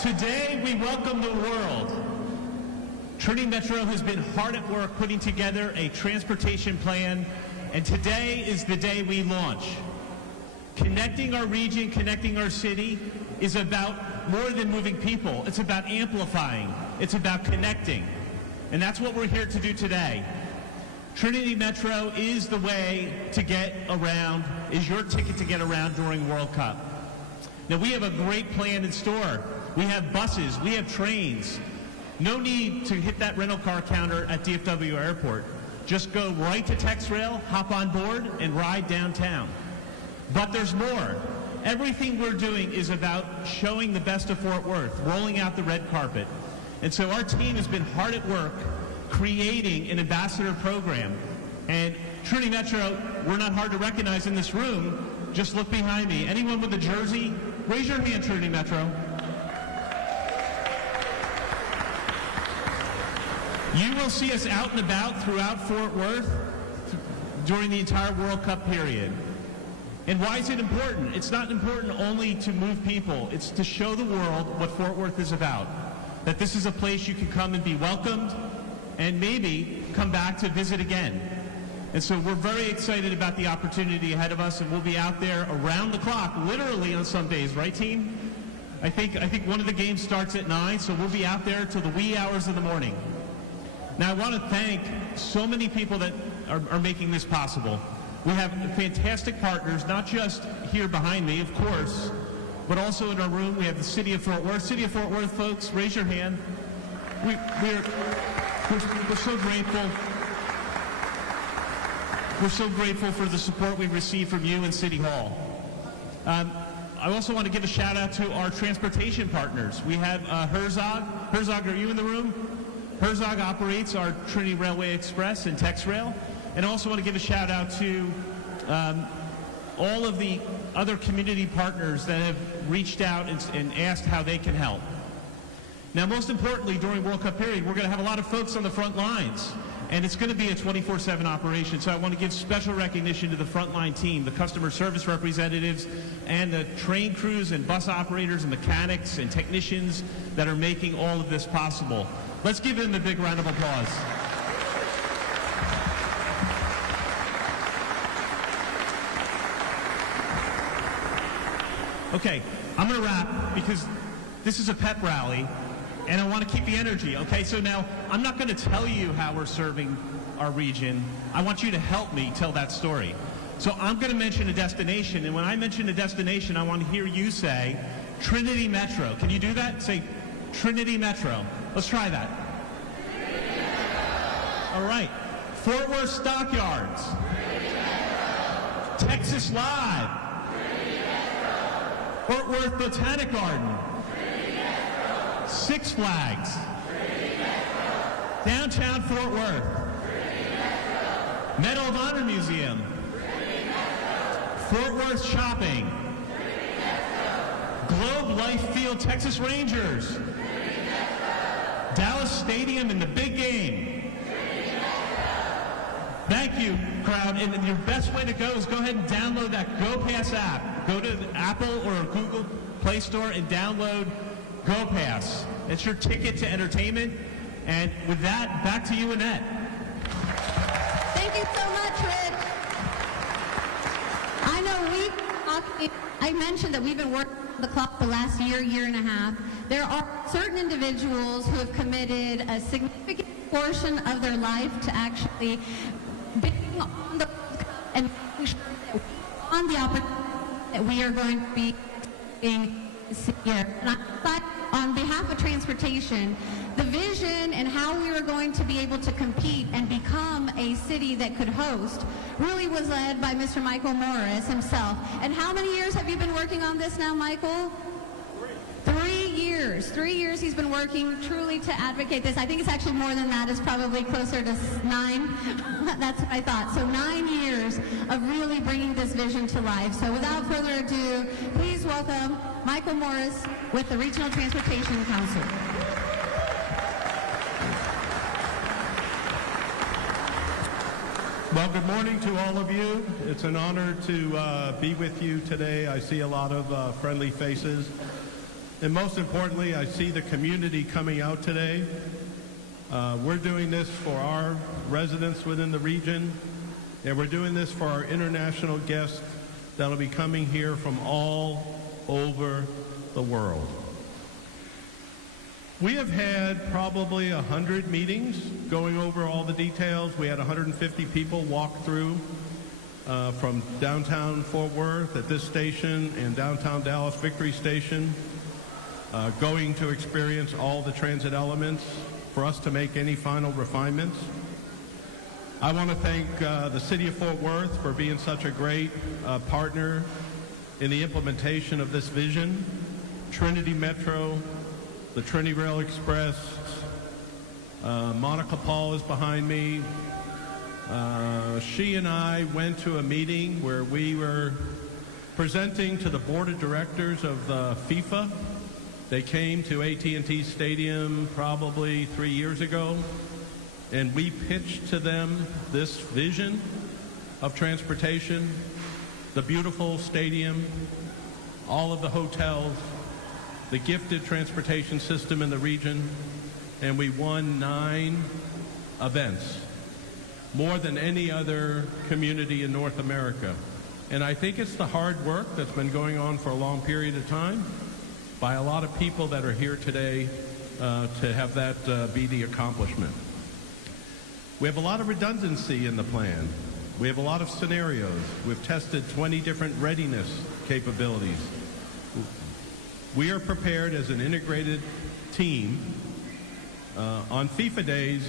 Today, we welcome the world. Trinity Metro has been hard at work putting together a transportation plan, and today is the day we launch. Connecting our region, connecting our city is about more than moving people. It's about amplifying. It's about connecting. And that's what we're here to do today. Trinity Metro is the way to get around, is your ticket to get around during World Cup. Now, we have a great plan in store. We have buses, we have trains. No need to hit that rental car counter at DFW Airport. Just go right to TexRail, hop on board, and ride downtown. But there's more. Everything we're doing is about showing the best of Fort Worth, rolling out the red carpet. And so our team has been hard at work creating an ambassador program. And Trinity Metro, we're not hard to recognize in this room. Just look behind me. Anyone with a jersey? Raise your hand, Trinity Metro. You will see us out and about throughout Fort Worth during the entire World Cup period. And why is it important? It's not important only to move people. It's to show the world what Fort Worth is about. That this is a place you can come and be welcomed and maybe come back to visit again. And so we're very excited about the opportunity ahead of us, and we'll be out there around the clock, literally on some days, right, team? I think one of the games starts at 9, so we'll be out there till the wee hours of the morning. Now, I want to thank so many people that are making this possible. We have fantastic partners, not just here behind me, of course, but also in our room. We have the City of Fort Worth. City of Fort Worth, folks, raise your hand. We're so grateful. We're so grateful for the support we've received from you and City Hall. I also want to give a shout out to our transportation partners. We have Herzog. Herzog, are you in the room? Herzog operates our Trinity Railway Express and TexRail. And I also want to give a shout out to all of the other community partners that have reached out and asked how they can help. Now, most importantly, during World Cup period, we're going to have a lot of folks on the front lines. And it's going to be a 24/7 operation, so I want to give special recognition to the frontline team, the customer service representatives, and the train crews and bus operators and mechanics and technicians that are making all of this possible. Let's give them a big round of applause. Okay, I'm going to wrap because this is a pep rally. And I want to keep the energy, okay? So now, I'm not going to tell you how we're serving our region. I want you to help me tell that story. So I'm going to mention a destination, and when I mention a destination, I want to hear you say, Trinity Metro. Can you do that? Say, Trinity Metro. Let's try that. All right. Fort Worth Stockyards. Texas Live. Fort Worth Botanic Garden. Six Flags. Downtown Fort Worth. Medal of Honor Museum. Fort Worth Shopping. Globe Life Field Texas Rangers. Dallas Stadium in the big game. Thank you, crowd. And your best way to go is go ahead and download that GoPass app. Go to the Apple or Google Play Store and download GoPass. It's your ticket to entertainment. And with that, back to you, Annette. Thank you so much, Rich. I know I mentioned that we've been working the clock the last year and a half. There are certain individuals who have committed a significant portion of their life to actually being on the and making sure that we are on the opportunity that we are going to be being this year. And on behalf of transportation, the vision and how we were going to be able to compete and become a city that could host really was led by Mr. Michael Morris himself. And how many years have you been working on this now, Michael? 3 years. 3 years he's been working truly to advocate this. I think it's actually more than that. It's probably closer to 9. That's what I thought. So 9 years of really bringing this vision to life. So without further ado, please welcome Michael Morris with the Regional Transportation Council. Well, good morning to all of you. It's an honor to be with you today. I see a lot of friendly faces. And most importantly, I see the community coming out today. We're doing this for our residents within the region, and we're doing this for our international guests that'll be coming here from all over the world. We have had probably 100 meetings going over all the details. We had 150 people walk through from downtown Fort Worth at this station and downtown Dallas Victory Station, going to experience all the transit elements for us to make any final refinements. I want to thank the City of Fort Worth for being such a great partner in the implementation of this vision. Trinity Metro, the Trinity Rail Express, Monica Paul is behind me. She and I went to a meeting where we were presenting to the board of directors of FIFA. They came to AT&T Stadium probably 3 years ago, and we pitched to them this vision of transportation, the beautiful stadium, all of the hotels, the gifted transportation system in the region, and we won 9 events, more than any other community in North America. And I think it's the hard work that's been going on for a long period of time by a lot of people that are here today to have that be the accomplishment. We have a lot of redundancy in the plan. We have a lot of scenarios. We've tested 20 different readiness capabilities. We are prepared as an integrated team. On FIFA days,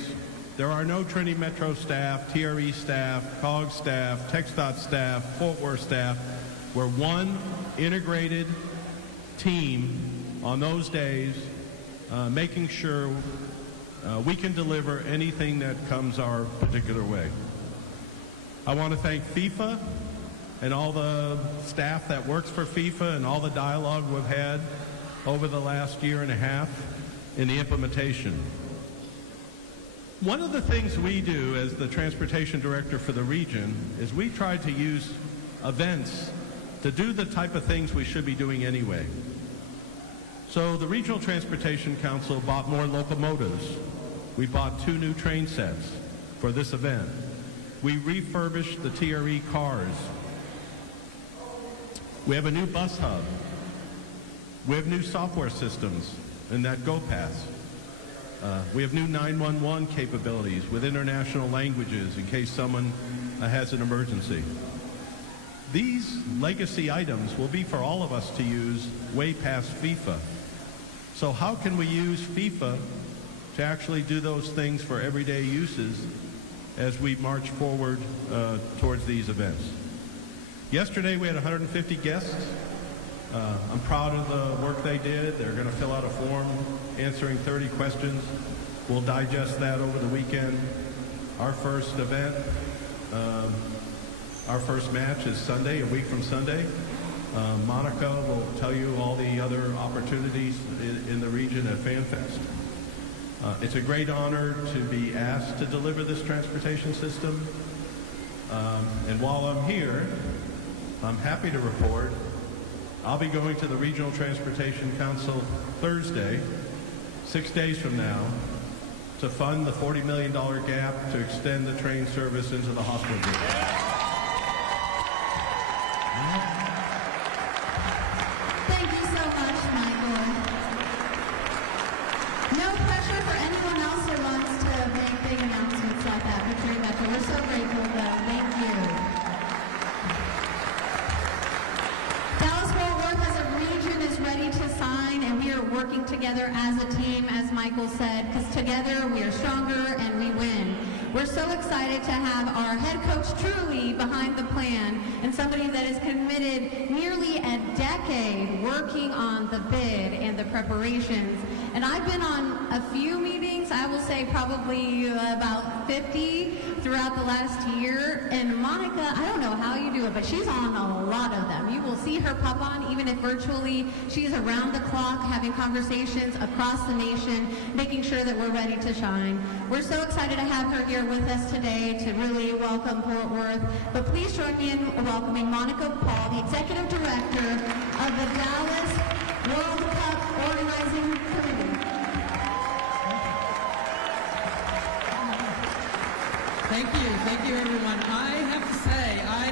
there are no Trinity Metro staff, TRE staff, COG staff, TxDOT staff, Fort Worth staff. We're one integrated team on those days, making sure we can deliver anything that comes our particular way. I want to thank FIFA and all the staff that works for FIFA and all the dialogue we've had over the last year and a half in the implementation. One of the things we do as the transportation director for the region is we try to use events to do the type of things we should be doing anyway. So the Regional Transportation Council bought more locomotives. We bought 2 new train sets for this event. We refurbished the TRE cars. We have a new bus hub. We have new software systems in that GoPass. We have new 911 capabilities with international languages in case someone has an emergency. These legacy items will be for all of us to use way past FIFA. So how can we use FIFA to actually do those things for everyday uses as we march forward towards these events? Yesterday we had 150 guests. I'm proud of the work they did. They're going to fill out a form answering 30 questions. We'll digest that over the weekend. Our first event, our first match is Sunday, a week from Sunday. Monica will tell you all the other opportunities in the region at FanFest. It's a great honor to be asked to deliver this transportation system. And while I'm here, I'm happy to report I'll be going to the Regional Transportation Council Thursday, 6 days from now, to fund the $40 million gap to extend the train service into the hospital district. Thank you so much, Michael. No pressure for anyone else who wants to make big announcements like that, Trinity Metro. We're so grateful, though. Thank you. Dallas-Fort Worth as a region is ready to sign, and we are working together as a team, as Michael said, because together we are stronger and we win. We're so excited to have our head coach truly behind the plan and somebody that has committed nearly a decade working on the bid and the preparations. And I've been on a few meetings, I will say probably about 50 throughout the last year. And Monica, I don't know how you do it, but she's on a lot of them. You will see her pop on, even if virtually. She's around the clock having conversations across the nation, making sure that we're ready to shine. We're so excited to have her here with us today to really welcome Fort Worth. But please join me in welcoming Monica Paul, the Executive Director of the Dallas World Cup Thank you, everyone. I have to say, I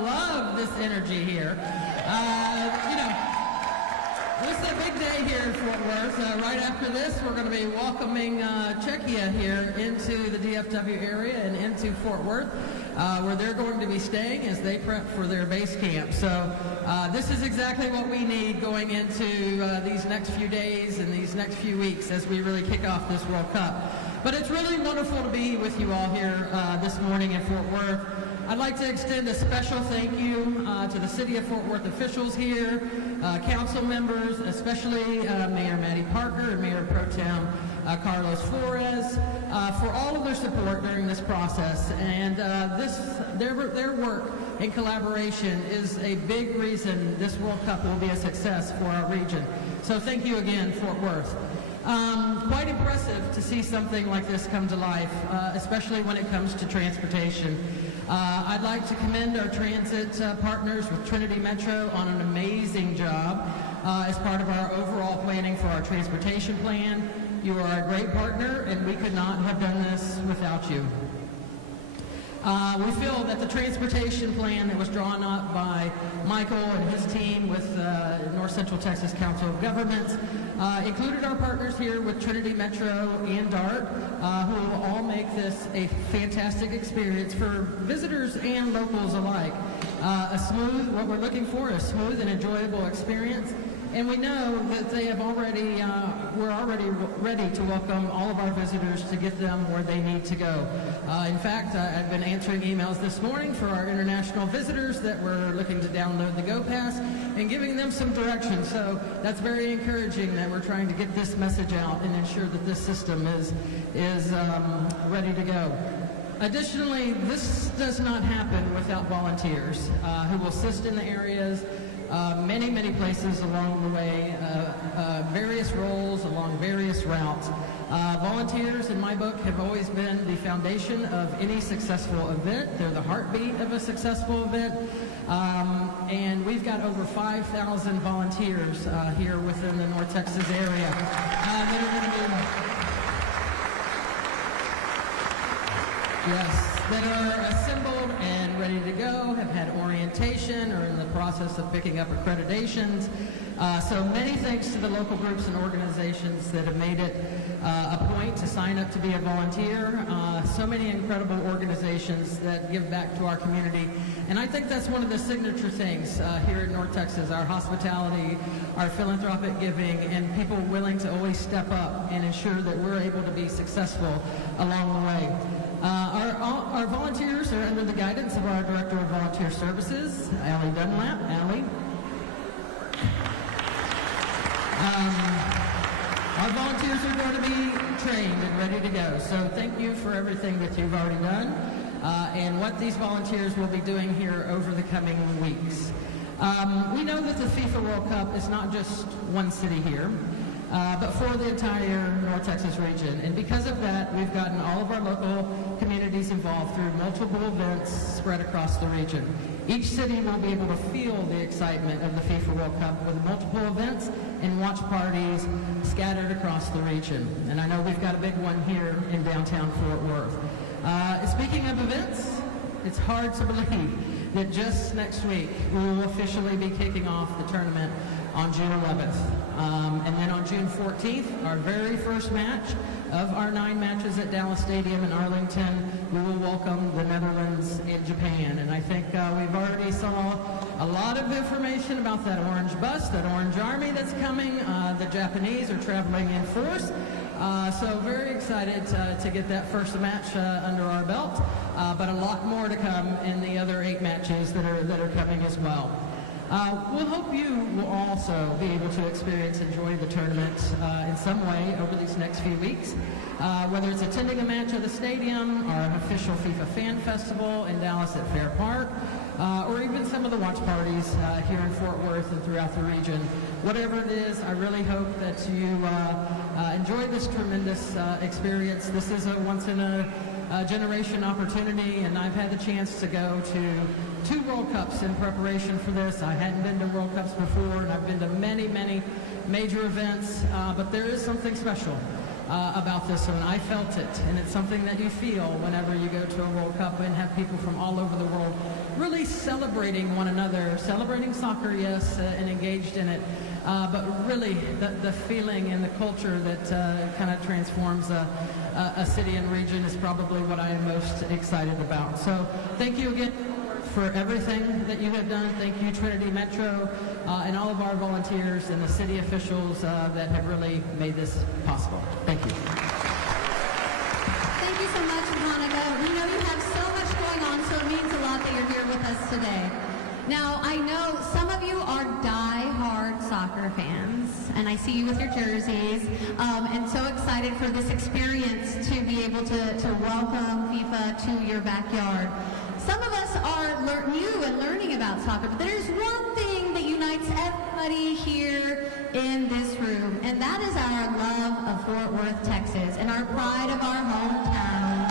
love this energy here. This is a big day here in Fort Worth. Right after this, we're going to be welcoming Czechia here into the DFW area and into Fort Worth, where they're going to be staying as they prep for their base camp. So this is exactly what we need going into these next few days and these next few weeks as we really kick off this World Cup. But it's really wonderful to be with you all here this morning in Fort Worth. I'd like to extend a special thank you to the City of Fort Worth officials here, council members, especially Mayor Maddie Parker and Mayor Pro Tem Carlos Flores, for all of their support during this process. And their work and collaboration is a big reason this World Cup will be a success for our region. So thank you again, Fort Worth. Quite impressive to see something like this come to life, especially when it comes to transportation. I'd like to commend our transit partners with Trinity Metro on an amazing job as part of our overall planning for our transportation plan. You are a great partner, and we could not have done this without you. We feel that the transportation plan that was drawn up by Michael and his team with North Central Texas Council of Governments included our partners here with Trinity Metro and DART, who will all make this a fantastic experience for visitors and locals alike. What we're looking for, a smooth and enjoyable experience. And we know that they have we're already ready to welcome all of our visitors to get them where they need to go. In fact, I've been answering emails this morning for our international visitors that were looking to download the Go Pass and giving them some direction. So that's very encouraging that we're trying to get this message out and ensure that this system is ready to go. Additionally, this does not happen without volunteers who will assist in the areas, many places along the way, various roles along various routes. Volunteers, in my book, have always been the foundation of any successful event. They're the heartbeat of a successful event. And we've got over 5,000 volunteers here within the North Texas area that are going to be... Yes, that are assembled and ready to go, have had orientation, or in the process of picking up accreditations. So many thanks to the local groups and organizations that have made it a point to sign up to be a volunteer. So many incredible organizations that give back to our community. And I think that's one of the signature things here in North Texas, our hospitality, our philanthropic giving, and people willing to always step up and ensure that we're able to be successful along the way. Our volunteers are under the guidance of our Director of Volunteer Services, Allie Dunlap. Allie. Our volunteers are going to be trained and ready to go. So thank you for everything that you've already done and what these volunteers will be doing here over the coming weeks. We know that the FIFA World Cup is not just one city here, but for the entire North Texas region. And because of that, we've gotten all of our local communities involved through multiple events spread across the region. Each city will be able to feel the excitement of the FIFA World Cup with multiple events and watch parties scattered across the region. And I know we've got a big one here in downtown Fort Worth. Speaking of events, it's hard to believe that just next week we will officially be kicking off the tournament on June 11th. And then on June 14th, our very first match of our 9 matches at Dallas Stadium in Arlington, we will welcome the Netherlands and Japan. And I think we've already saw a lot of information about that orange bus, that orange army that's coming. The Japanese are traveling in force. So very excited to get that first match under our belt, but a lot more to come in the other 8 matches that are coming as well. We'll hope you will also be able to enjoy the tournament in some way over these next few weeks, whether it's attending a match at the stadium, or an official FIFA fan festival in Dallas at Fair Park, or even some of the watch parties here in Fort Worth and throughout the region. Whatever it is, I really hope that you enjoy this tremendous experience. This is a once-in-a-generation opportunity, and I've had the chance to go to 2 World Cups in preparation for this. I hadn't been to World Cups before, and I've been to many major events, but there is something special about this one. I felt it, and it's something that you feel whenever you go to a World Cup and have people from all over the world really celebrating one another, celebrating soccer, yes, and engaged in it, but really the feeling and the culture that kind of transforms a city and region is probably what I am most excited about. So thank you again for everything that you have done. Thank you, Trinity Metro, and all of our volunteers and the city officials that have really made this possible. Thank you. Thank you so much, Monica. We know you have so much going on, so it means a lot that you're here with us today. Now, I know some of you are die-hard soccer fans, and I see you with your jerseys, and so excited for this experience to be able to welcome FIFA to your backyard. Some of us are new and learning about soccer, but there's one thing that unites everybody here in this room, and that is our love of Fort Worth, Texas, and our pride of our hometown.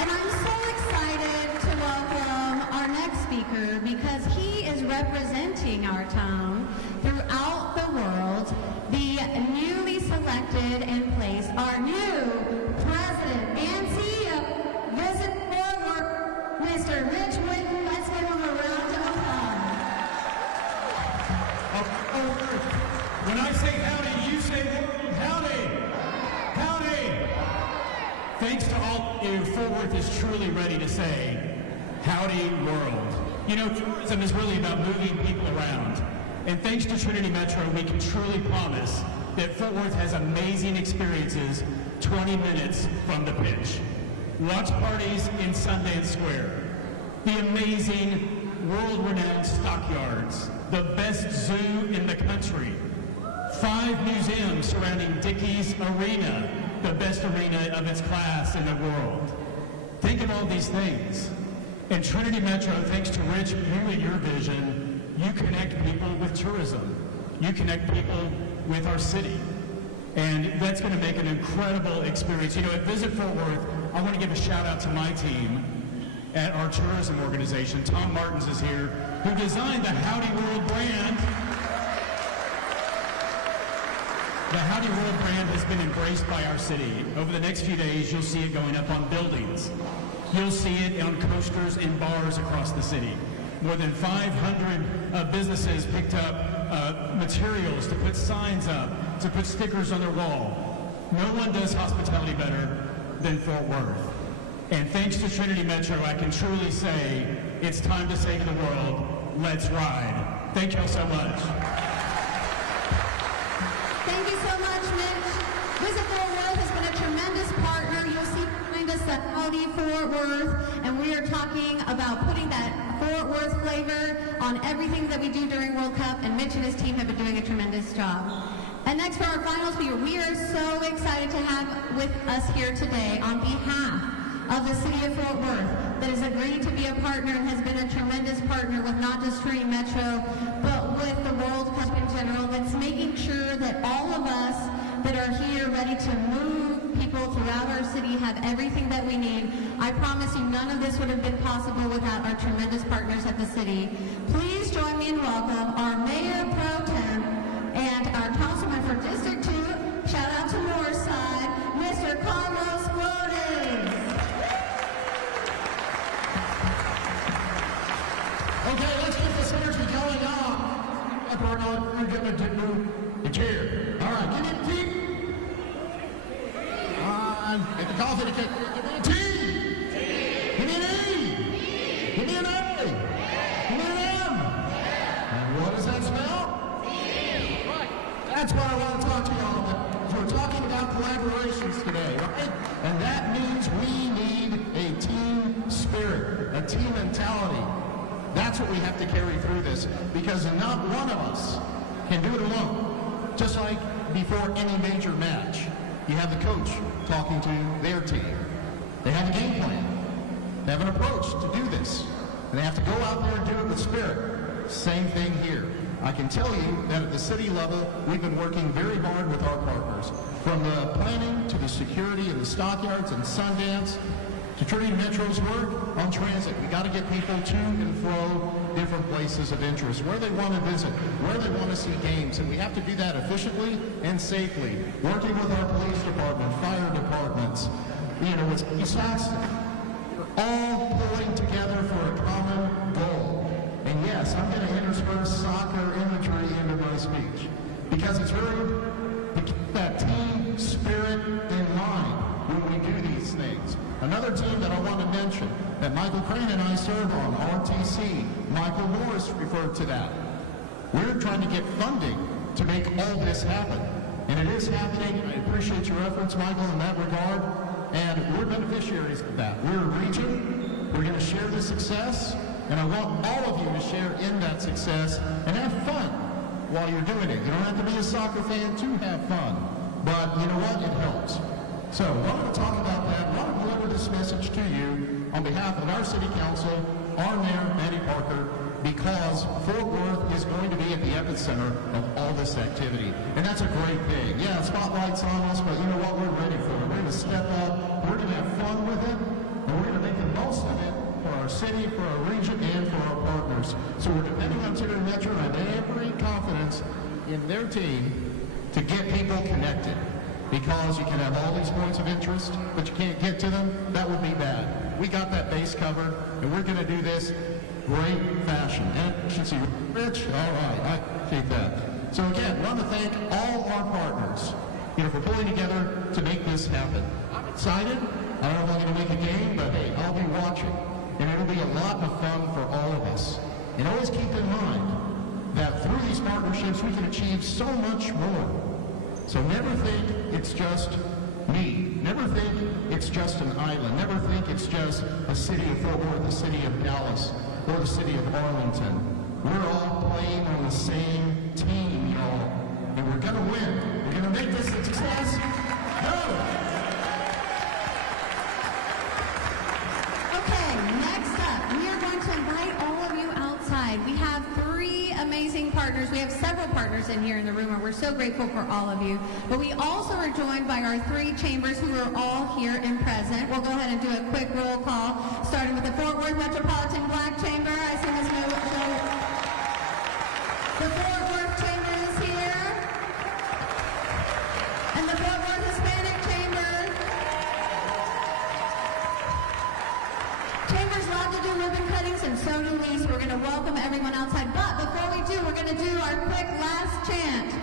And I'm so excited to welcome our next speaker because he is representing our town throughout the world, the newly selected and placed, our new president and CEO, Visit Fort Worth, Mr. Rich Whitten. Let's give him a round of applause. When I say howdy, you say howdy. Howdy. Thanks to all of you, Fort Worth is truly ready to say, howdy world. You know, tourism is really about moving people around. And thanks to Trinity Metro, we can truly promise that Fort Worth has amazing experiences 20 minutes from the pitch. Watch parties in Sundance Square, the amazing world-renowned stockyards, the best zoo in the country, 5 museums surrounding Dickey's Arena, the best arena of its class in the world. Think of all these things. And Trinity Metro, thanks to Rich, you and your vision, you connect people with tourism. You connect people with our city. And that's going to make an incredible experience. You know, at Visit Fort Worth, I want to give a shout out to my team at our tourism organization. Tom Martins is here, who designed the Howdy World brand. The Howdy World brand has been embraced by our city. Over the next few days, you'll see it going up on buildings. You'll see it on coasters and bars across the city. More than 500 businesses picked up materials to put signs up, to put stickers on their wall. No one does hospitality better than Fort Worth. And thanks to Trinity Metro, I can truly say it's time to say to the world, let's ride. Thank you all so much. Thank you so much, Mitch. Visit Fort Worth has been a tremendous partner. You'll see behind us the Howdy Fort Worth, and we are talking about putting that Fort Worth flavor on everything that we do during World Cup, and Mitch and his team have been doing a tremendous job. And next for our final speaker, we are so excited to have with us here today on behalf of the city of Fort Worth that has agreed to be a partner and has been a tremendous partner with not just Trinity Metro, but with the World Cup in general, that's making sure that all of us that are here ready to move people throughout our city have everything that we need. I promise you none of this would have been possible without our tremendous partners at the city. Please join me in welcome our Mayor Pro Tem and our Councilman for District 2, shout out to Northside, Mr. Carlos Flores. Okay, let's get this energy going on. We're going to do the chair. All right, give me the team. Get the coffee to kick. Give me a T. Give me an E. Give me an A. Give me an M. And what does that spell? Right. That's what I want to talk to y'all about. We're talking about collaborations today, right? And that means we need a team spirit, a team mentality. That's what we have to carry through this, because not one of us can do it alone. Just like before any major match, you have the coach talking to their team. They have a game plan. They have an approach to do this. And they have to go out there and do it with spirit. Same thing here. I can tell you that at the city level, we've been working very hard with our partners. From the planning to the security in the stockyards and Sundance, to Trinity Metro's work on transit. We got to get people to and fro different places of interest, where they want to visit, where they want to see games, and we have to do that efficiently and safely, working with our police department, fire departments, it's fantastic. We're all pulling together for a common goal. And yes, I'm going to intersperse soccer imagery into my speech because it's very to keep that team spirit in mind when we do these things. Another team that I want to mention that Michael Crane and I serve on, RTC, Michael Morris referred to that. We're trying to get funding to make all this happen. And it is happening. I appreciate your efforts, Michael, in that regard. And we're beneficiaries of that. We're a region. We're going to share the success. And I want all of you to share in that success and have fun while you're doing it. You don't have to be a soccer fan to have fun. But you know what? It helps. So I want to talk about that. I want to deliver this message to you on behalf of our city council, our mayor, Manny Parker, because Fort Worth is going to be at the epicenter of all this activity. And that's a great thing. Yeah, spotlight's on us, but you know what? We're ready for it. We're going to step up. We're going to have fun with it. And we're going to make the most of it for our city, for our region, and for our partners. So we're depending on Trinity Metro and every confidence in their team to get people connected. Because you can have all these points of interest, but you can't get to them, that would be bad. We got that base covered, and we're going to do this great fashion. And efficiency, Rich? All right, I appreciate that. So again, I want to thank all our partners, for pulling together to make this happen. I'm excited. I don't know if I'm going to make a game, but hey, I'll be watching. And it'll be a lot of fun for all of us. And always keep in mind that through these partnerships, we can achieve so much more. So never think it's just me. Never think it's just an island. Never think it's just a city of Fort Worth, the city of Dallas, or the city of Arlington. We're all playing on the same team, y'all. And we're going to win. We're going to make this a success. Go! Okay, next up, we are going to invite all of you outside. We have three amazing partners. We have several partners in here in the room, and we're so grateful for all of you. But we also are joined by our three chambers who are all here and present. We'll go ahead and do a quick roll call, starting with the Fort Worth Metropolitan Black Chamber. I see Ms. The Fort Worth Chamber is here. And the Fort Worth Hispanic Chamber. Chambers love to do ribbon cuttings, and so do we, so we're going to welcome everyone outside. But before we do, we're going to do our quick last chant.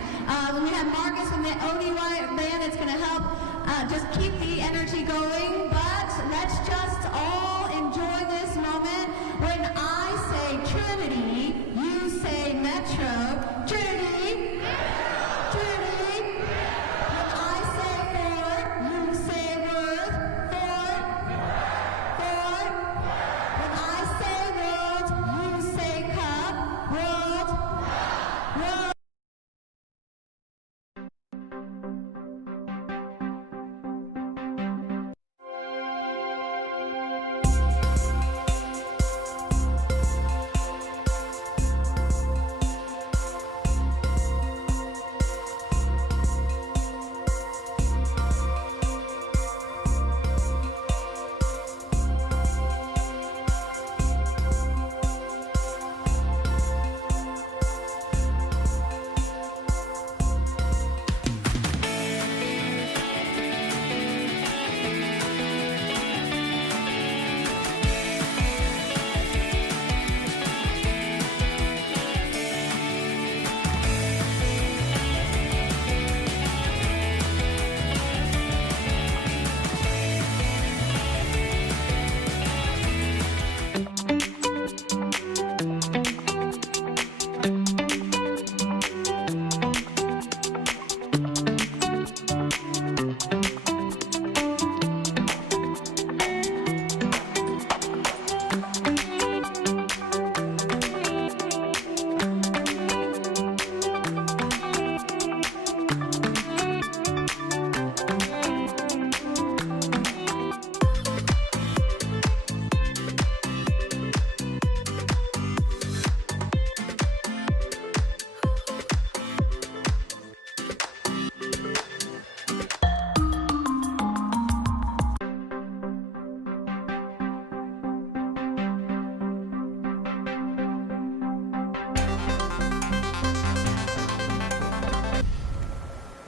We have Marcus from the ODY band. It's going to help just keep the energy going. But let's just all enjoy this moment. When I say Trinity, you say Metro. Trinity. Trinity. When I say Fort, you say Worth. Fort. Fort. When I say World, you say Cup. World. World.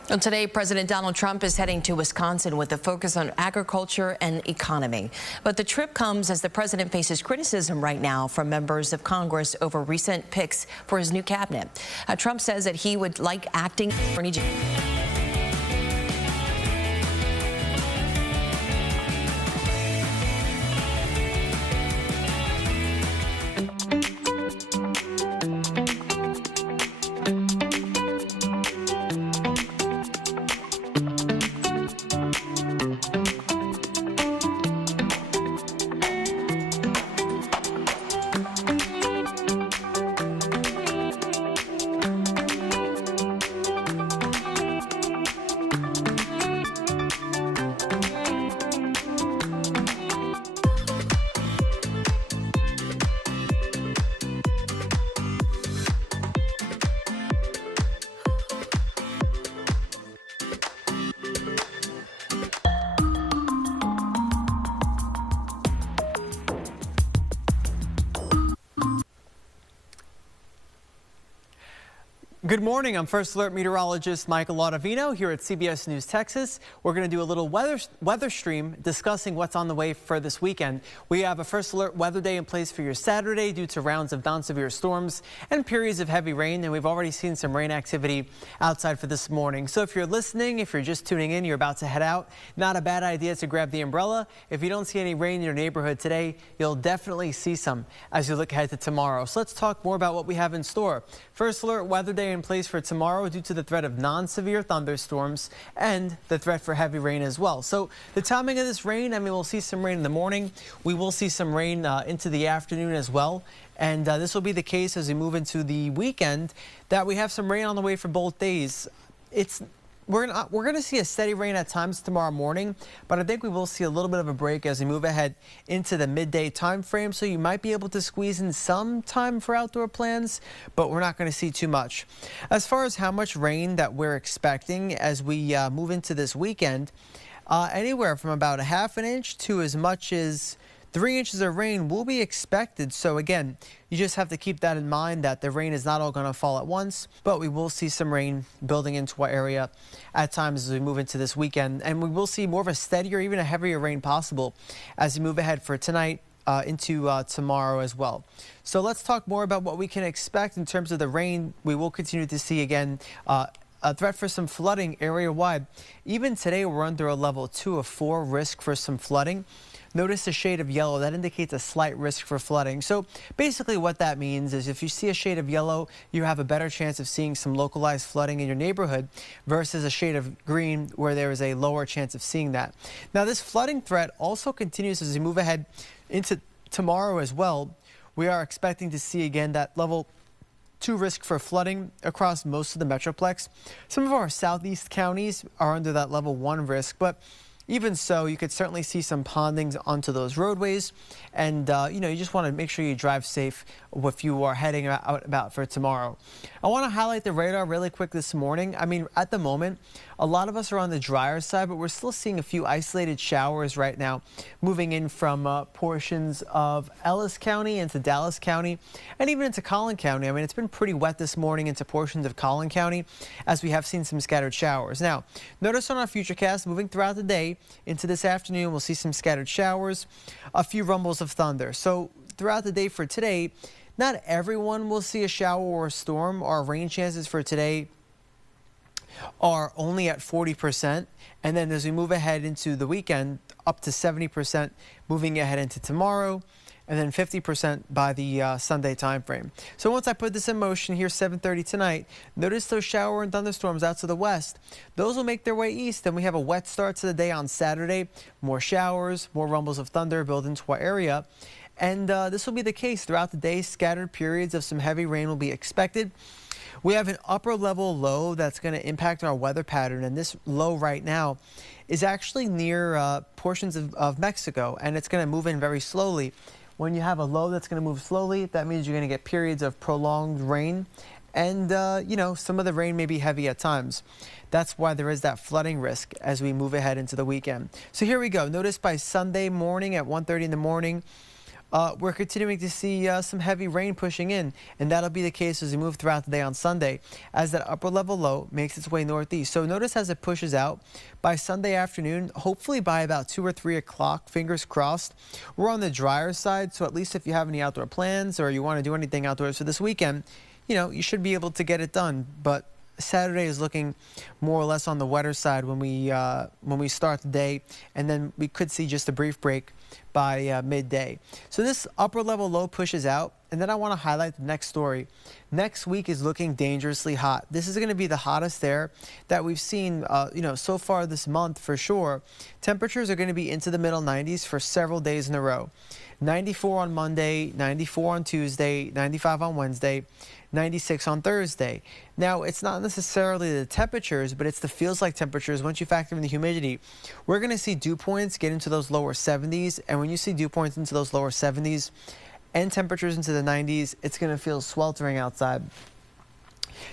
Well, today, President Donald Trump is heading to Wisconsin with a focus on agriculture and economy. But the trip comes as the president faces criticism right now from members of Congress over recent picks for his new cabinet. Trump says that he would like acting attorney general. Good morning. I'm First Alert meteorologist Michael Laudavino here at CBS News Texas. We're going to do a little weather stream discussing what's on the way for this weekend. We have a First Alert weather day in place for your Saturday due to rounds of non-severe storms and periods of heavy rain. And we've already seen some rain activity outside for this morning. So if you're listening, if you're just tuning in, you're about to head out, not a bad idea to grab the umbrella. If you don't see any rain in your neighborhood today, you'll definitely see some as you look ahead to tomorrow. So let's talk more about what we have in store. First Alert weather day in place for tomorrow due to the threat of non-severe thunderstorms and the threat for heavy rain as well. So the timing of this rain, we'll see some rain in the morning. We will see some rain into the afternoon as well. And this will be the case as we move into the weekend, that we have some rain on the way for both days. We're going to see a steady rain at times tomorrow morning, but I think we will see a little bit of a break as we move ahead into the midday time frame. So you might be able to squeeze in some time for outdoor plans, but we're not going to see too much. As far as how much rain that we're expecting as we move into this weekend, anywhere from about a ½ an inch to as much as 3 inches of rain will be expected. So again, you just have to keep that in mind, that the rain is not all going to fall at once, but we will see some rain building into our area at times as we move into this weekend. And we will see more of a steadier, even a heavier rain possible as we move ahead for tonight into tomorrow as well. So let's talk more about what we can expect in terms of the rain. We will continue to see again a threat for some flooding area-wide. Even today, we're under a level 2 of 4 risk for some flooding. Notice the shade of yellow. That indicates a slight risk for flooding. So basically what that means is if you see a shade of yellow, you have a better chance of seeing some localized flooding in your neighborhood versus a shade of green where there is a lower chance of seeing that. Now, this flooding threat also continues as we move ahead into tomorrow as well. We are expecting to see again that level 2 risk for flooding across most of the Metroplex. Some of our southeast counties are under that level 1 risk, but even so, you could certainly see some pondings onto those roadways. And, you just want to make sure you drive safe if you are heading out about for tomorrow. I want to highlight the radar really quick this morning. At the moment, a lot of us are on the drier side, but we're still seeing a few isolated showers right now moving in from portions of Ellis County into Dallas County and even into Collin County. It's been pretty wet this morning into portions of Collin County as we have seen some scattered showers. Now, notice on our futurecast moving throughout the day into this afternoon, we'll see some scattered showers, a few rumbles of thunder. So throughout the day for today, not everyone will see a shower or a storm. Our rain chances for today are only at 40%. And then as we move ahead into the weekend, up to 70% moving ahead into tomorrow, and then 50% by the Sunday timeframe. So once I put this in motion here, 7:30 tonight, notice those shower and thunderstorms out to the west. Those will make their way east, and we have a wet start to the day on Saturday. More showers, more rumbles of thunder build into our area. And this will be the case throughout the day. Scattered periods of some heavy rain will be expected. We have an upper level low that's going to impact our weather pattern, and this low right now is actually near portions of Mexico, and it's going to move in very slowly. When you have a low that's going to move slowly, that means you're going to get periods of prolonged rain, and some of the rain may be heavy at times. That's why there is that flooding risk as we move ahead into the weekend. So here we go. Notice by Sunday morning at 1:30 in the morning, we're continuing to see some heavy rain pushing in, and that'll be the case as we move throughout the day on Sunday, as that upper level low makes its way northeast. So notice as it pushes out by Sunday afternoon, hopefully by about 2 or 3 o'clock, fingers crossed, we're on the drier side. So at least if you have any outdoor plans or you want to do anything outdoors for this weekend, you should be able to get it done. But Saturday is looking more or less on the wetter side when we start the day, and then we could see just a brief break by midday. So this upper level low pushes out, and then I want to highlight the next story. Next week is looking dangerously hot. This is going to be the hottest air that we've seen, so far this month for sure. Temperatures are going to be into the middle 90s for several days in a row. 94 on Monday, 94 on Tuesday, 95 on Wednesday, 96 on Thursday. Now, it's not necessarily the temperatures, but it's the feels like temperatures. Once you factor in the humidity, we're going to see dew points get into those lower 70s. And when you see dew points into those lower 70s and temperatures into the 90s, it's going to feel sweltering outside.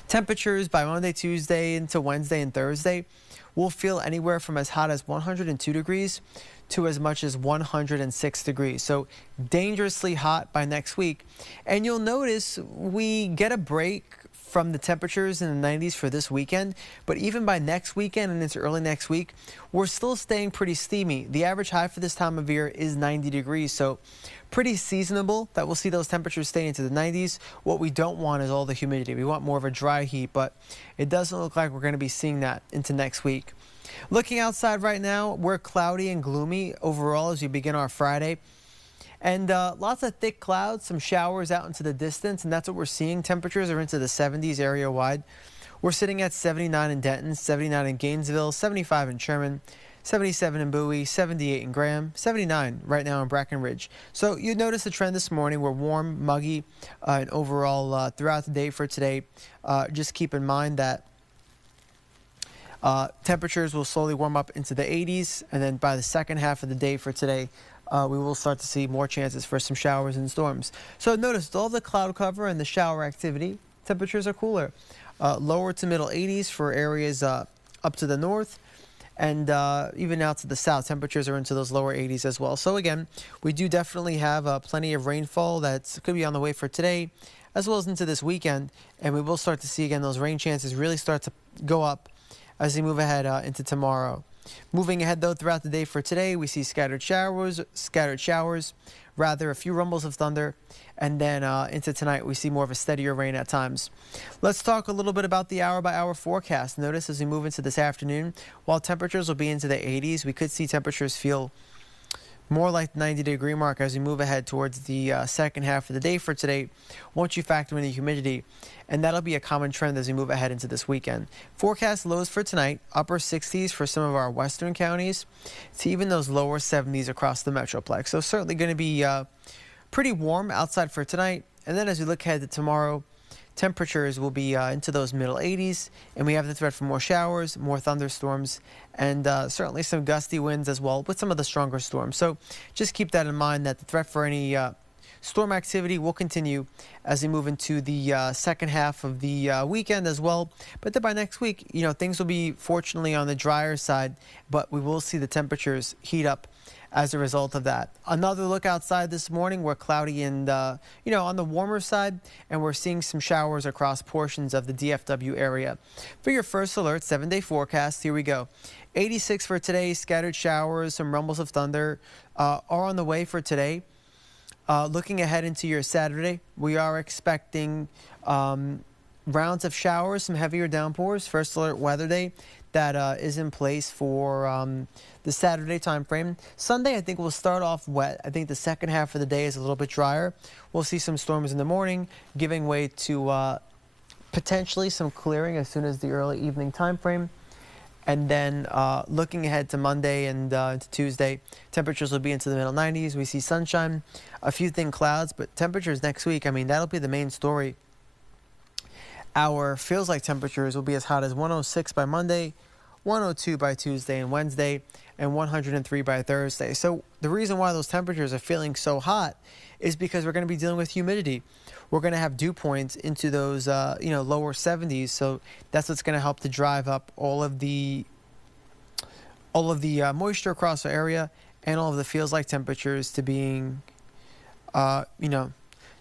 Temperatures by Monday, Tuesday into Wednesday and Thursday will feel anywhere from as hot as 102 degrees to as much as 106 degrees. So dangerously hot by next week. And you'll notice we get a break from the temperatures in the 90s for this weekend, but even by next weekend and into early next week, we're still staying pretty steamy. The average high for this time of year is 90 degrees, so pretty seasonable that we'll see those temperatures stay into the 90s. What we don't want is all the humidity. We want more of a dry heat, but it doesn't look like we're going to be seeing that into next week. Looking outside right now, we're cloudy and gloomy overall as we begin our Friday. And lots of thick clouds, some showers out into the distance, and that's what we're seeing. Temperatures are into the 70s area-wide. We're sitting at 79 in Denton, 79 in Gainesville, 75 in Sherman, 77 in Bowie, 78 in Graham, 79 right now in Brackenridge. So you notice the trend this morning. We're warm, muggy, and overall throughout the day for today. Just keep in mind that temperatures will slowly warm up into the 80s, and then by the second half of the day for today, we will start to see more chances for some showers and storms. So notice with all the cloud cover and the shower activity, temperatures are cooler. Lower to middle 80s for areas up to the north, and even out to the south, temperatures are into those lower 80s as well. So again, we do definitely have plenty of rainfall that could be on the way for today, as well as into this weekend, and we will start to see again those rain chances really start to go up as we move ahead into tomorrow. Moving ahead, though, throughout the day for today, we see scattered showers, rather a few rumbles of thunder, and then into tonight, we see more of a steadier rain at times. Let's talk a little bit about the hour-by-hour forecast. Notice as we move into this afternoon, while temperatures will be into the 80s, we could see temperatures feel more like the 90-degree mark as we move ahead towards the second half of the day for today, once you factor in the humidity. And that'll be a common trend as we move ahead into this weekend. Forecast lows for tonight, upper 60s for some of our western counties, to even those lower 70s across the Metroplex. So certainly going to be pretty warm outside for tonight. And then as we look ahead to tomorrow, temperatures will be into those middle 80s, and we have the threat for more showers, more thunderstorms, and certainly some gusty winds as well with some of the stronger storms. So just keep that in mind that the threat for any storm activity will continue as we move into the second half of the weekend as well. But then by next week, things will be fortunately on the drier side, but we will see the temperatures heat up as a result of that. Another look outside this morning, we're cloudy and, on the warmer side, and we're seeing some showers across portions of the DFW area. For your first alert, 7-day forecast, here we go. 86 for today, scattered showers, some rumbles of thunder are on the way for today. Looking ahead into your Saturday, we are expecting rounds of showers, some heavier downpours. First alert weather day that is in place for the Saturday time frame. Sunday, I think we'll start off wet. I think the second half of the day is a little bit drier. We'll see some storms in the morning, giving way to potentially some clearing as soon as the early evening time frame. And then looking ahead to Monday and to Tuesday, temperatures will be into the middle 90s. We see sunshine, a few thin clouds, but temperatures next week, that'll be the main story. Our feels like temperatures will be as hot as 106 by Monday, 102 by Tuesday and Wednesday, and 103 by Thursday. So the reason why those temperatures are feeling so hot is because we're going to be dealing with humidity. We're going to have dew points into those, lower 70s. So that's what's going to help to drive up all of the moisture across the area and all of the feels like temperatures to being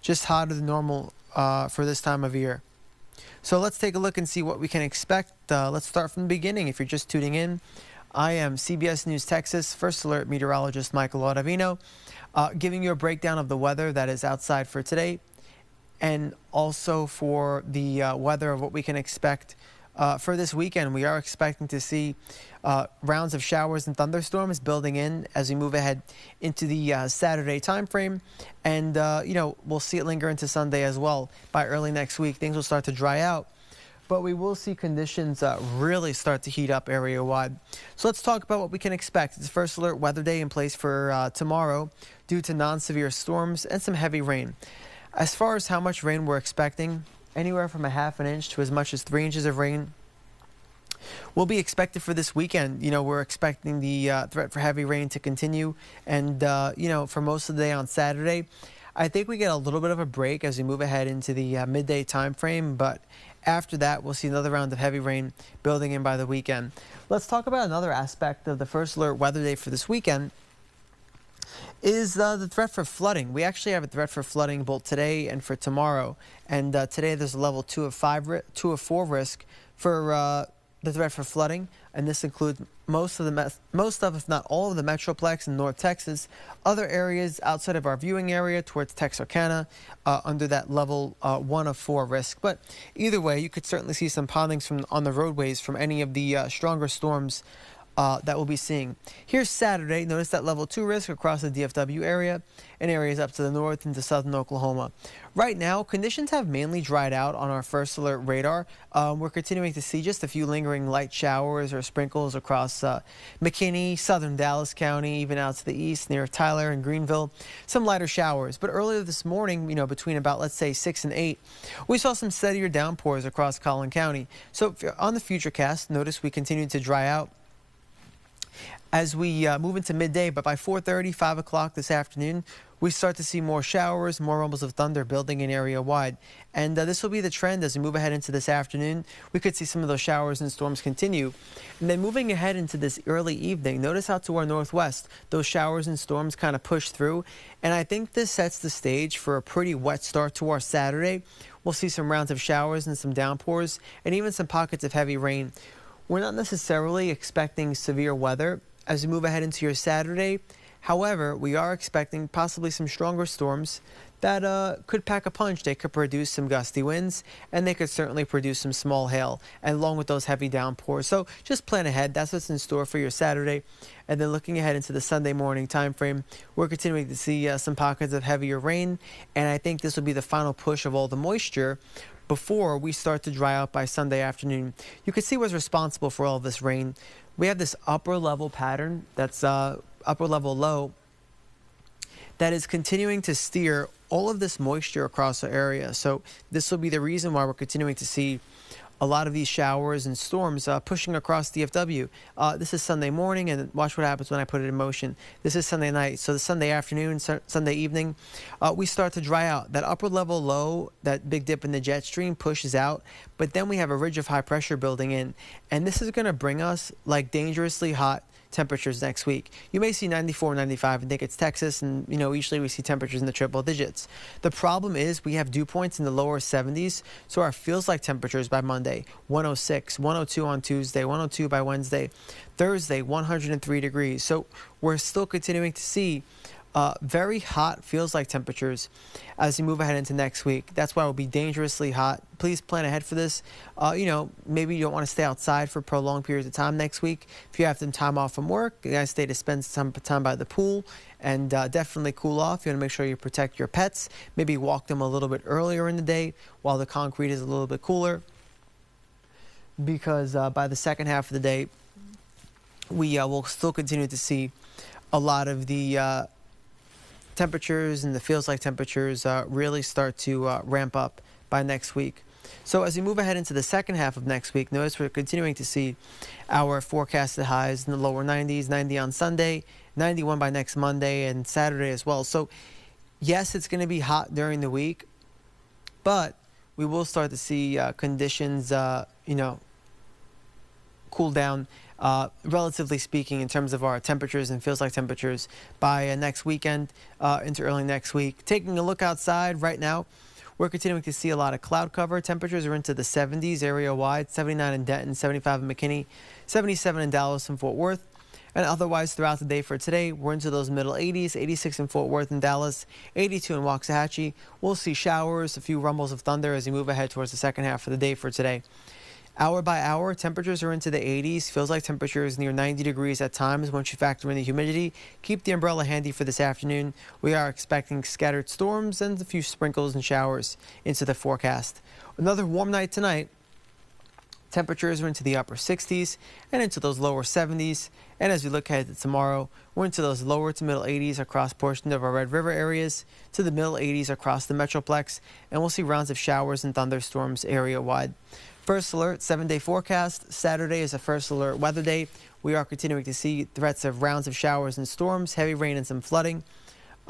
just hotter than normal for this time of year. So let's take a look and see what we can expect. Let's start from the beginning. If you're just tuning in, I am CBS News Texas First Alert meteorologist Michael Ottavino, giving you a breakdown of the weather that is outside for today, and also for the weather of what we can expect for this weekend. We are expecting to see rounds of showers and thunderstorms building in as we move ahead into the Saturday time frame. And, we'll see it linger into Sunday as well. By early next week, things will start to dry out. But we will see conditions really start to heat up area-wide. So let's talk about what we can expect. It's First Alert weather day in place for tomorrow due to non-severe storms and some heavy rain. As far as how much rain we're expecting, anywhere from a half an inch to as much as 3 inches of rain will be expected for this weekend. We're expecting the threat for heavy rain to continue. And, for most of the day on Saturday, I think we get a little bit of a break as we move ahead into the midday time frame. But after that, we'll see another round of heavy rain building in by the weekend. Let's talk about another aspect of the First Alert weather day for this weekend. Is the threat for flooding. We actually have a threat for flooding both today and for tomorrow. And today there's a level 2 of 4 risk for the threat for flooding, and this includes most of, if not all of the Metroplex in North Texas. Other areas outside of our viewing area towards Texarkana under that level 1 of 4 risk. But either way, you could certainly see some pondings on the roadways from any of the stronger storms that we'll be seeing. Here's Saturday. Notice that level 2 risk across the DFW area and areas up to the north into southern Oklahoma. Right now, conditions have mainly dried out on our First Alert radar. We're continuing to see just a few lingering light showers or sprinkles across McKinney, southern Dallas County, even out to the east near Tyler and Greenville. Some lighter showers. But earlier this morning, between about, let's say, 6 and 8, we saw some steadier downpours across Collin County. So on the Futurecast, notice we continue to dry out as we move into midday, but by 4:30, 5 o'clock this afternoon, we start to see more showers, more rumbles of thunder building in area-wide. And this will be the trend as we move ahead into this afternoon. We could see some of those showers and storms continue. And then moving ahead into this early evening, notice how to our northwest, those showers and storms kind of push through. And I think this sets the stage for a pretty wet start to our Saturday. We'll see some rounds of showers and some downpours, and even some pockets of heavy rain. We're not necessarily expecting severe weather as we move ahead into your Saturday. However, we are expecting possibly some stronger storms that could pack a punch. They could produce some gusty winds, and they could certainly produce some small hail, and along with those heavy downpours. So just plan ahead. That's what's in store for your Saturday. And then looking ahead into the Sunday morning time frame, we're continuing to see some pockets of heavier rain, and I think this will be the final push of all the moisture before we start to dry out by Sunday afternoon. You can see what's responsible for all of this rain. We have this upper level pattern that's upper level low that is continuing to steer all of this moisture across the area. So this will be the reason why we're continuing to see a lot of these showers and storms pushing across DFW. This is Sunday morning, and watch what happens when I put it in motion. This is Sunday night. So the Sunday afternoon, Sunday evening, we start to dry out. That upper level low, that big dip in the jet stream pushes out, but then we have a ridge of high pressure building in. And this is going to bring us like dangerously hot temperatures next week. You may see 94, 95 and think it's Texas, and usually we see temperatures in the triple digits. The problem is we have dew points in the lower 70s, so our feels like temperatures by Monday, 106, 102 on Tuesday, 102 by Wednesday, Thursday, 103 degrees. So we're still continuing to see very hot feels like temperatures as we move ahead into next week. That's why it will be dangerously hot. Please plan ahead for this. Maybe you don't want to stay outside for prolonged periods of time next week. If you have some time off from work, you guys stay to spend some time by the pool and definitely cool off. You want to make sure you protect your pets. Maybe walk them a little bit earlier in the day while the concrete is a little bit cooler, because by the second half of the day, we will still continue to see a lot of the temperatures and the feels like temperatures really start to ramp up by next week. So as we move ahead into the second half of next week, notice we're continuing to see our forecasted highs in the lower 90s, 90 on Sunday, 91 by next Monday and Saturday as well. So yes, it's going to be hot during the week, but we will start to see conditions, cool down relatively speaking, in terms of our temperatures and feels like temperatures by next weekend into early next week. Taking a look outside right now, we're continuing to see a lot of cloud cover. Temperatures are into the 70s area-wide, 79 in Denton, 75 in McKinney, 77 in Dallas and Fort Worth. And otherwise, throughout the day for today, we're into those middle 80s, 86 in Fort Worth and Dallas, 82 in Waxahachie. We'll see showers, a few rumbles of thunder as we move ahead towards the second half of the day for today. Hour by hour, temperatures are into the 80s. Feels like temperatures near 90 degrees at times once you factor in the humidity. Keep the umbrella handy for this afternoon. We are expecting scattered storms and a few sprinkles and showers into the forecast. Another warm night tonight. Temperatures are into the upper 60s and into those lower 70s. And as we look ahead to tomorrow, we're into those lower to middle 80s across portions of our Red River areas, to the middle 80s across the Metroplex, and we'll see rounds of showers and thunderstorms area-wide. First alert, 7-day forecast. Saturday is a first alert weather day. We are continuing to see threats of rounds of showers and storms, heavy rain and some flooding.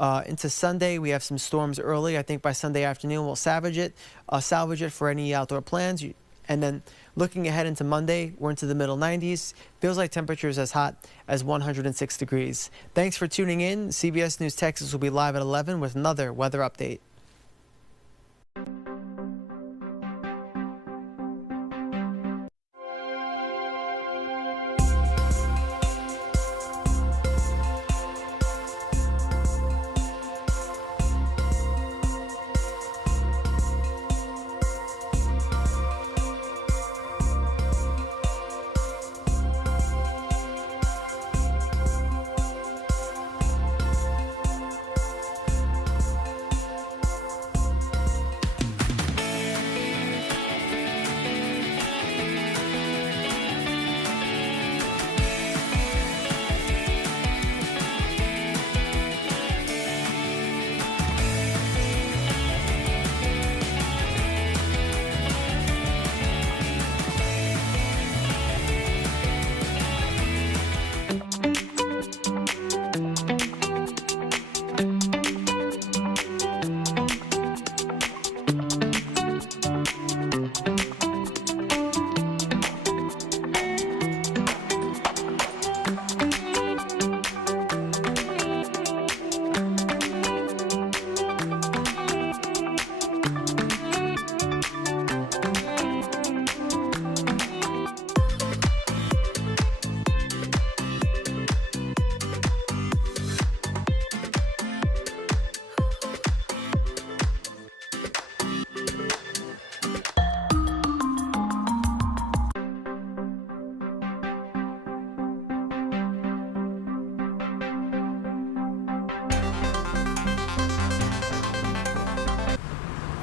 Into Sunday, we have some storms early. I think by Sunday afternoon, we'll salvage it for any outdoor plans. And then looking ahead into Monday, we're into the middle 90s. Feels like temperatures as hot as 106 degrees. Thanks for tuning in. CBS News Texas will be live at 11 with another weather update.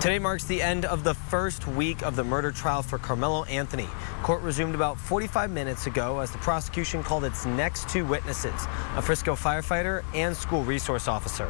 Today marks the end of the first week of the murder trial for Carmelo Anthony. Court resumed about 45 minutes ago as the prosecution called its next two witnesses, a Frisco firefighter and school resource officer.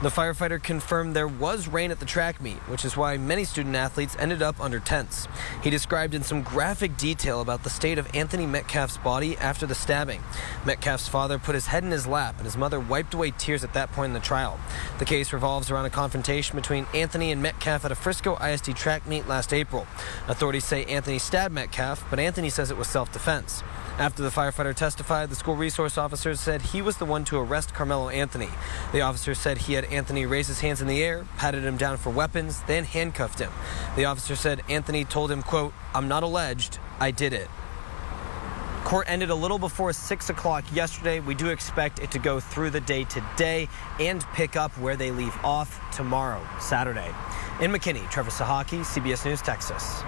The firefighter confirmed there was rain at the track meet, which is why many student athletes ended up under tents. He described in some graphic detail about the state of Anthony Metcalf's body after the stabbing. Metcalf's father put his head in his lap, and his mother wiped away tears at that point in the trial. The case revolves around a confrontation between Anthony and Metcalf at a Frisco ISD track meet last April. Authorities say Anthony stabbed Metcalf, but Anthony says it was self-defense. After the firefighter testified, the school resource officer said he was the one to arrest Carmelo Anthony. The officer said he had Anthony raise his hands in the air, patted him down for weapons, then handcuffed him. The officer said Anthony told him, quote, "I'm not alleged, I did it." Court ended a little before 6 o'clock yesterday. We do expect it to go through the day today and pick up where they leave off tomorrow, Saturday. In McKinney, Trevor Sahaki, CBS News, Texas.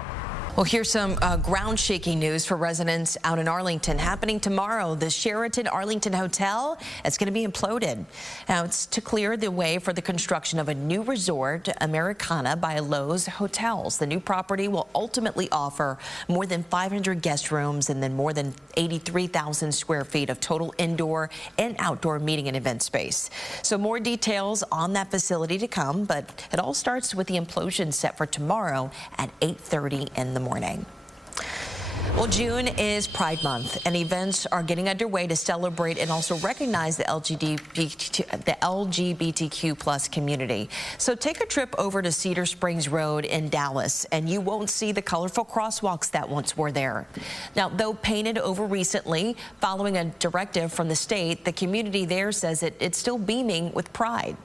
Well, here's some ground-shaking news for residents out in Arlington. Happening tomorrow, the Sheraton Arlington Hotel is going to be imploded. Now, it's to clear the way for the construction of a new resort, Americana, by Lowe's Hotels. The new property will ultimately offer more than 500 guest rooms and then more than 83,000 square feet of total indoor and outdoor meeting and event space. So more details on that facility to come, but it all starts with the implosion set for tomorrow at 8:30 in the morning. Well, June is Pride Month, and events are getting underway to celebrate and also recognize the LGBTQ plus community. So take a trip over to Cedar Springs Road in Dallas, and you won't see the colorful crosswalks that once were there. Now, though painted over recently, following a directive from the state, the community there says it's still beaming with pride.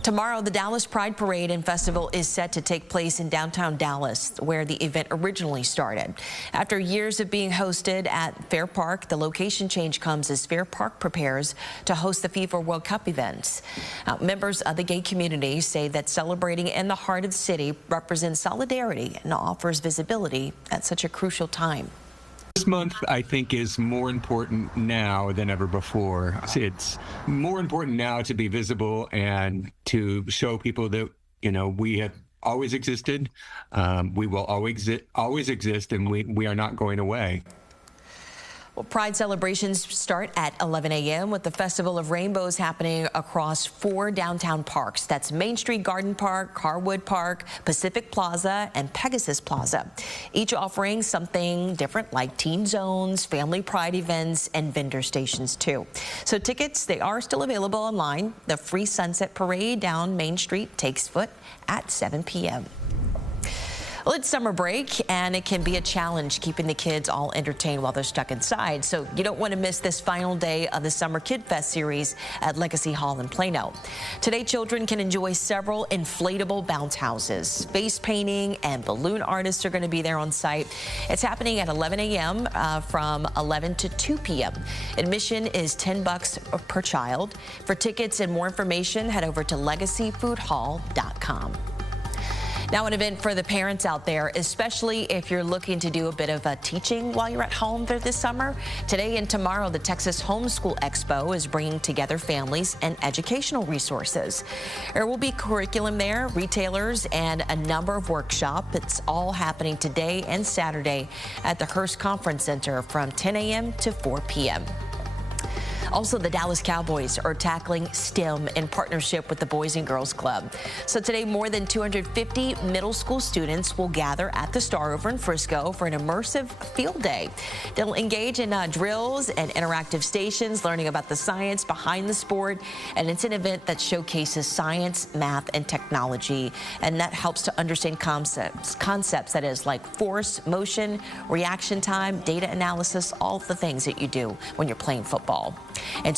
Tomorrow, the Dallas Pride Parade and Festival is set to take place in downtown Dallas, where the event originally started. After years of being hosted at Fair Park, the location change comes as Fair Park prepares to host the FIFA World Cup events. Members of the gay community say that celebrating in the heart of the city represents solidarity and offers visibility at such a crucial time. This month, I think, is more important now than ever before. It's more important now to be visible and to show people that, you know, we have always existed, we will always exist, and we are not going away. Well, Pride celebrations start at 11 a.m. with the Festival of Rainbows happening across 4 downtown parks. That's Main Street Garden Park, Carwood Park, Pacific Plaza, and Pegasus Plaza. Each offering something different like teen zones, family pride events, and vendor stations too. So tickets, they are still available online. The free Sunset Parade down Main Street takes foot at 7 p.m. Well, it's summer break, and it can be a challenge keeping the kids all entertained while they're stuck inside. So you don't want to miss this final day of the Summer Kid Fest series at Legacy Hall in Plano. Today, children can enjoy several inflatable bounce houses. Face painting and balloon artists are going to be there on site. It's happening at 11 a.m. From 11 to 2 p.m. Admission is $10 per child. For tickets and more information, head over to legacyfoodhall.com. Now, an event for the parents out there, especially if you're looking to do a bit of teaching while you're at home for this summer. Today and tomorrow, the Texas Homeschool Expo is bringing together families and educational resources. There will be curriculum there, retailers, and a number of workshops. It's all happening today and Saturday at the Hearst Conference Center from 10 a.m. to 4 p.m. Also, the Dallas Cowboys are tackling STEM in partnership with the Boys and Girls Club. So today, more than 250 middle school students will gather at the Star over in Frisco for an immersive field day. They'll engage in drills and interactive stations, learning about the science behind the sport. And it's an event that showcases science, math, and technology. And that helps to understand concepts that is like force, motion, reaction time, data analysis, all the things that you do when you're playing football. And